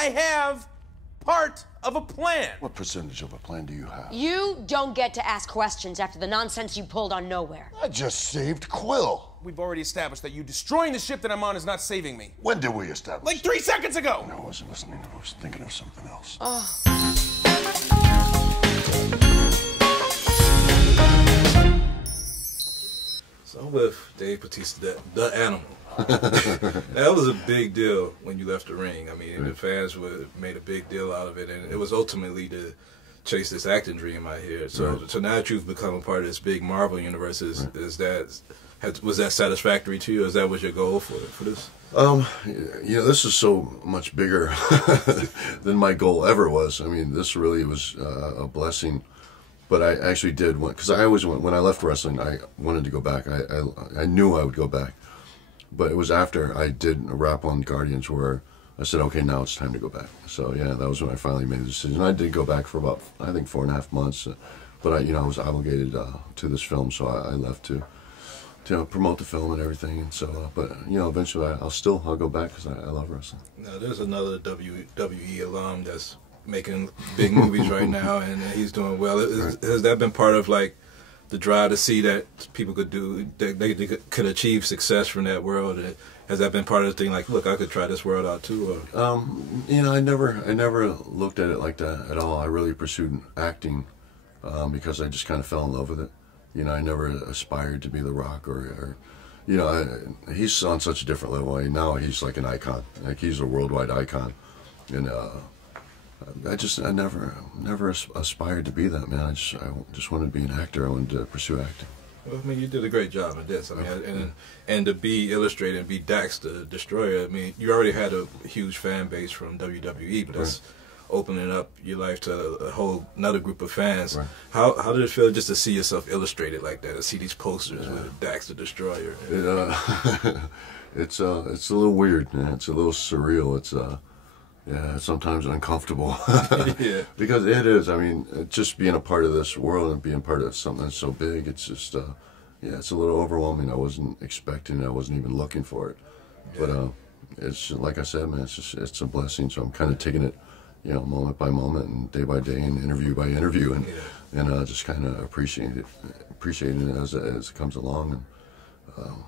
I have part of a plan. What percentage of a plan do you have? You don't get to ask questions after the nonsense you pulled on Nowhere. I just saved Quill. We've already established that you destroying the ship that I'm on is not saving me. When did we establish? Like 3 seconds ago! No, I wasn't listening. I was thinking of something else. So I'm with Dave Batista, the animal. That was a big deal when you left the ring. I mean, the fans made a big deal out of it, and it was ultimately to chase this acting dream out here. So, so now that you've become a part of this big Marvel universe, was that satisfactory to you? Is that what your goal for this? You know, this is so much bigger than my goal ever was. I mean, this really was a blessing. But I actually did want, because I always went, when I left wrestling, I wanted to go back. I knew I would go back. But it was after I did a rap on Guardians where I said, okay, now it's time to go back. So yeah, that was when I finally made the decision. I did go back for about, I think, 4.5 months. But I was obligated to this film, so I left to promote the film and everything. And so, but eventually I'll go back because I love wrestling. Now there's another WWE alum that's making big movies right now, and he's doing well. Has that been part of like the drive to see that people could do, they could achieve success from that world? Has that been part of the thing? Like, look, I could try this world out too. Or? I never looked at it like that at all. I really pursued acting because I just kind of fell in love with it. I never aspired to be The Rock or he's on such a different level. Now he's like an icon. Like he's a worldwide icon, and I never aspired to be that, man. I just wanted to be an actor. I wanted to pursue acting. Well, I mean, you did a great job at this. I mean, and to be illustrated and be Dax the Destroyer. I mean, you already had a huge fan base from WWE, but that's opening up your life to a whole another group of fans. Right. How did it feel just to see yourself illustrated like that? To see these posters with Dax the Destroyer. It's a little weird, man. It's a little surreal. It's yeah, sometimes uncomfortable. Yeah. Because it is. I mean, just being a part of this world and being part of something that's so big, it's just, yeah, it's a little overwhelming. I wasn't expecting it. I wasn't even looking for it. Yeah. But it's like I said, man, it's a blessing. So I'm kind of taking it, moment by moment and day by day and interview by interview, and just kind of appreciating it as it comes along. And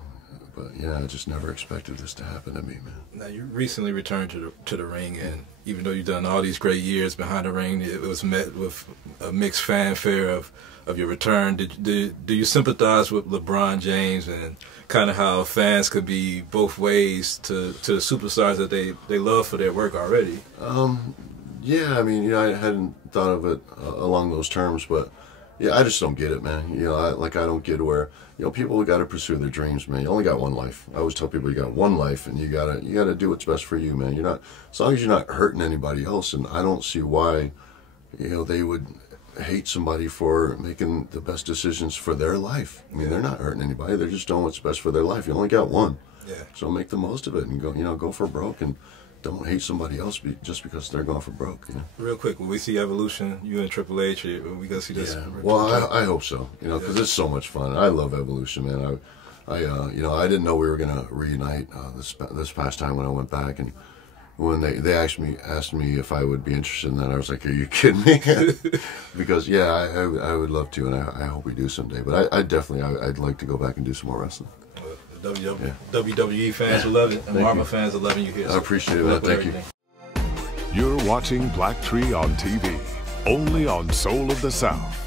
but yeah, I just never expected this to happen to me, man. Now you recently returned to the ring, and even though you've done all these great years behind the ring, it was met with a mixed fanfare of your return. Do you sympathize with LeBron James and kind of how fans could be both ways to the superstars that they love for their work already? Yeah, I mean, I hadn't thought of it along those terms, but yeah, I just don't get it, man. I don't get where, people got to pursue their dreams, man. You only got one life. I always tell people you got one life, and you gotta do what's best for you, man. As long as you're not hurting anybody else, and I don't see why, they would hate somebody for making the best decisions for their life. I mean, they're not hurting anybody. They're just doing what's best for their life. You only got one. Yeah. So make the most of it and go for broke, and don't hate somebody else just because they're going for broke. Real quick, when we see Evolution, you and Triple H, are we gonna see this? Yeah. Well, I hope so. Because it's so much fun. I love Evolution, man. I didn't know we were gonna reunite this past time when I went back, and when they asked me if I would be interested in that, I was like, "Are you kidding me?" Because yeah, I would love to, and I hope we do someday. But I'd like to go back and do some more wrestling. WWE fans will love it, and Marvel fans are loving you here. I appreciate it, man. Thank you. You're watching BlackTree on TV, only on Soul of the South.